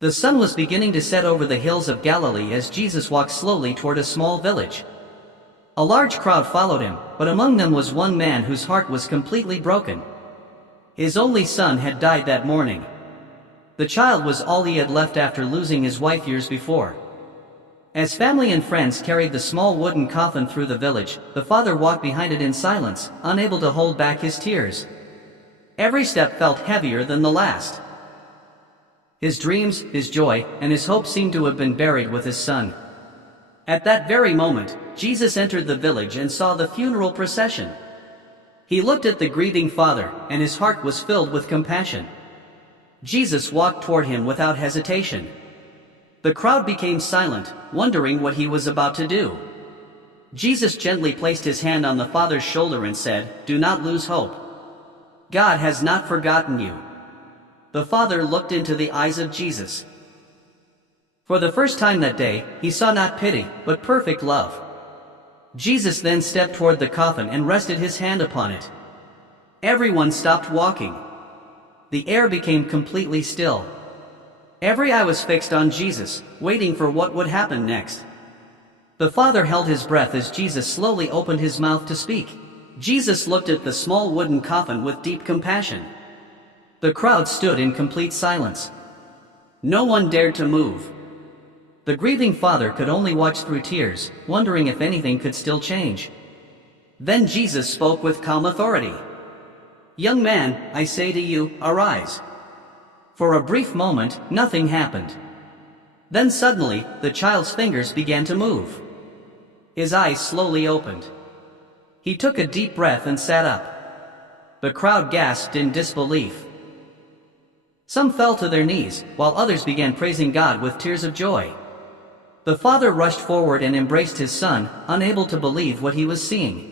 The sun was beginning to set over the hills of Galilee as Jesus walked slowly toward a small village. A large crowd followed him, but among them was one man whose heart was completely broken. His only son had died that morning. The child was all he had left after losing his wife years before. As family and friends carried the small wooden coffin through the village, the father walked behind it in silence, unable to hold back his tears. Every step felt heavier than the last. His dreams, his joy, and his hope seemed to have been buried with his son. At that very moment, Jesus entered the village and saw the funeral procession. He looked at the grieving father, and his heart was filled with compassion. Jesus walked toward him without hesitation. The crowd became silent, wondering what he was about to do. Jesus gently placed his hand on the father's shoulder and said, "Do not lose hope. God has not forgotten you." The father looked into the eyes of Jesus. For the first time that day, he saw not pity, but perfect love. Jesus then stepped toward the coffin and rested his hand upon it. Everyone stopped walking. The air became completely still. Every eye was fixed on Jesus, waiting for what would happen next. The father held his breath as Jesus slowly opened his mouth to speak. Jesus looked at the small wooden coffin with deep compassion. The crowd stood in complete silence. No one dared to move. The grieving father could only watch through tears, wondering if anything could still change. Then Jesus spoke with calm authority. "Young man, I say to you, arise." For a brief moment, nothing happened. Then suddenly, the child's fingers began to move. His eyes slowly opened. He took a deep breath and sat up. The crowd gasped in disbelief. Some fell to their knees, while others began praising God with tears of joy. The father rushed forward and embraced his son, unable to believe what he was seeing.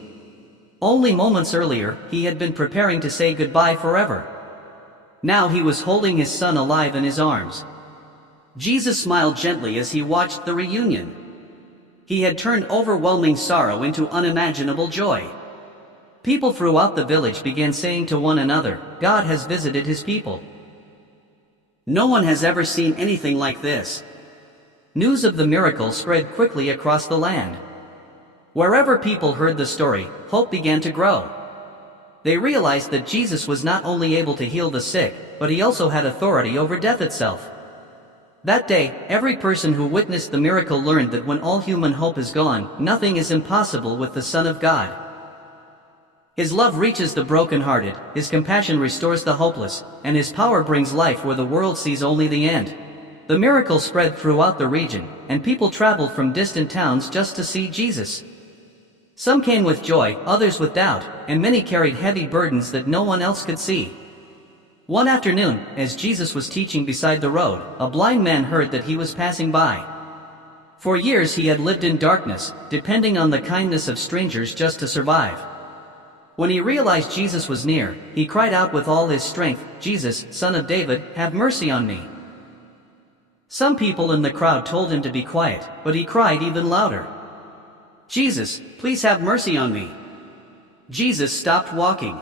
Only moments earlier, he had been preparing to say goodbye forever. Now he was holding his son alive in his arms. Jesus smiled gently as he watched the reunion. He had turned overwhelming sorrow into unimaginable joy. People throughout the village began saying to one another, "God has visited his people. No one has ever seen anything like this." News of the miracle spread quickly across the land. Wherever people heard the story, hope began to grow. They realized that Jesus was not only able to heal the sick, but he also had authority over death itself. That day, every person who witnessed the miracle learned that when all human hope is gone, nothing is impossible with the Son of God. His love reaches the brokenhearted, his compassion restores the hopeless, and his power brings life where the world sees only the end. The miracle spread throughout the region, and people traveled from distant towns just to see Jesus. Some came with joy, others with doubt, and many carried heavy burdens that no one else could see. One afternoon, as Jesus was teaching beside the road, a blind man heard that he was passing by. For years he had lived in darkness, depending on the kindness of strangers just to survive. When he realized Jesus was near, he cried out with all his strength, "Jesus, Son of David, have mercy on me." Some people in the crowd told him to be quiet, but he cried even louder, "Jesus, please have mercy on me." Jesus stopped walking.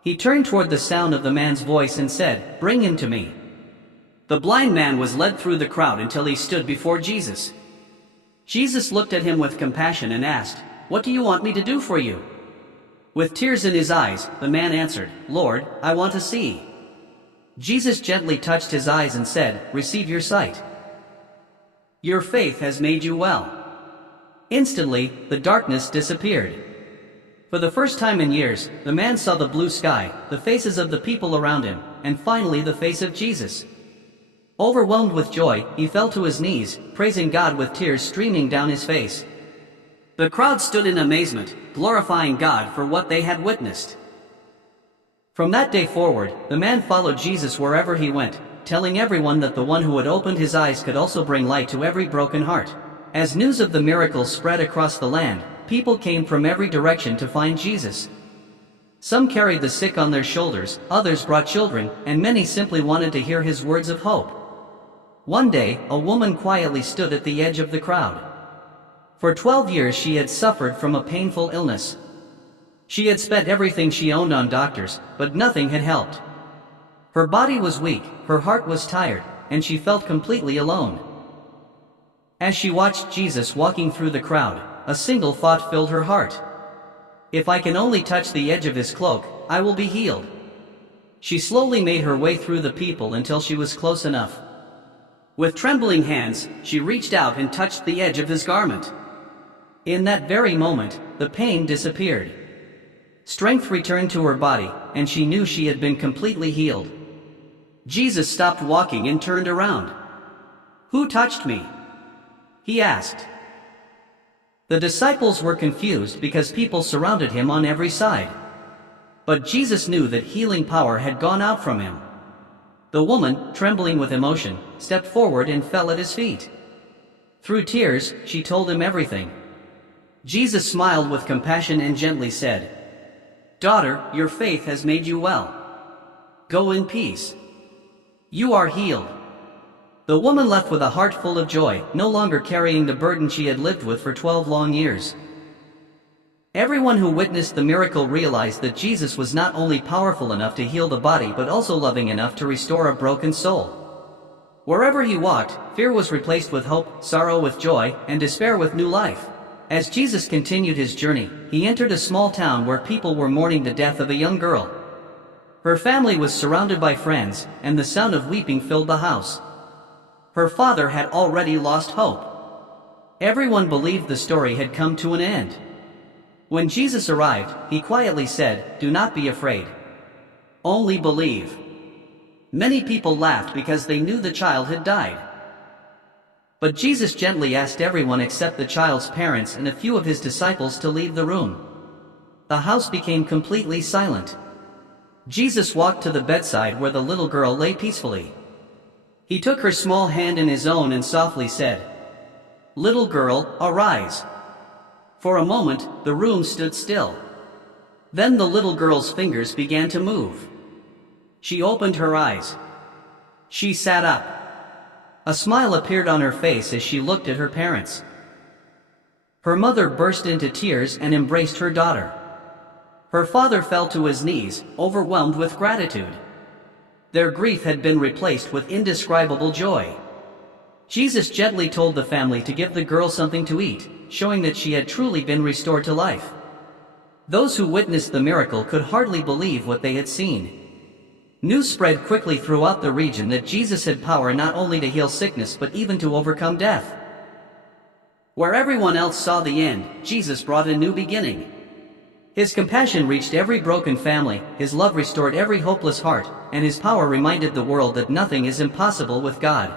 He turned toward the sound of the man's voice and said, "Bring him to me." The blind man was led through the crowd until he stood before Jesus. Jesus looked at him with compassion and asked, "What do you want me to do for you?" With tears in his eyes, the man answered, "Lord, I want to see." Jesus gently touched his eyes and said, "Receive your sight. Your faith has made you well." Instantly, the darkness disappeared. For the first time in years, the man saw the blue sky, the faces of the people around him, and finally the face of Jesus. Overwhelmed with joy, he fell to his knees, praising God with tears streaming down his face. The crowd stood in amazement, glorifying God for what they had witnessed. From that day forward, the man followed Jesus wherever he went, telling everyone that the one who had opened his eyes could also bring light to every broken heart. As news of the miracle spread across the land, people came from every direction to find Jesus. Some carried the sick on their shoulders, others brought children, and many simply wanted to hear his words of hope. One day, a woman quietly stood at the edge of the crowd. For 12 years she had suffered from a painful illness. She had spent everything she owned on doctors, but nothing had helped. Her body was weak, her heart was tired, and she felt completely alone. As she watched Jesus walking through the crowd, a single thought filled her heart. If I can only touch the edge of his cloak, I will be healed. She slowly made her way through the people until she was close enough. With trembling hands, she reached out and touched the edge of his garment. In that very moment, the pain disappeared. Strength returned to her body, and she knew she had been completely healed. Jesus stopped walking and turned around. "Who touched me?" he asked. The disciples were confused because people surrounded him on every side. But Jesus knew that healing power had gone out from him. The woman, trembling with emotion, stepped forward and fell at his feet. Through tears, she told him everything. Jesus smiled with compassion and gently said, "Daughter, your faith has made you well. Go in peace. You are healed." The woman left with a heart full of joy, no longer carrying the burden she had lived with for 12 long years. Everyone who witnessed the miracle realized that Jesus was not only powerful enough to heal the body but also loving enough to restore a broken soul. Wherever he walked, fear was replaced with hope, sorrow with joy, and despair with new life. As Jesus continued his journey, he entered a small town where people were mourning the death of a young girl. Her family was surrounded by friends, and the sound of weeping filled the house. Her father had already lost hope. Everyone believed the story had come to an end. When Jesus arrived, he quietly said, "Do not be afraid. Only believe." Many people laughed because they knew the child had died. But Jesus gently asked everyone except the child's parents and a few of his disciples to leave the room. The house became completely silent. Jesus walked to the bedside where the little girl lay peacefully. He took her small hand in his own and softly said, "Little girl, arise." For a moment, the room stood still. Then the little girl's fingers began to move. She opened her eyes. She sat up. A smile appeared on her face as she looked at her parents. Her mother burst into tears and embraced her daughter. Her father fell to his knees, overwhelmed with gratitude. Their grief had been replaced with indescribable joy. Jesus gently told the family to give the girl something to eat, showing that she had truly been restored to life. Those who witnessed the miracle could hardly believe what they had seen. News spread quickly throughout the region that Jesus had power not only to heal sickness but even to overcome death. Where everyone else saw the end, Jesus brought a new beginning. His compassion reached every broken family, his love restored every hopeless heart, and his power reminded the world that nothing is impossible with God.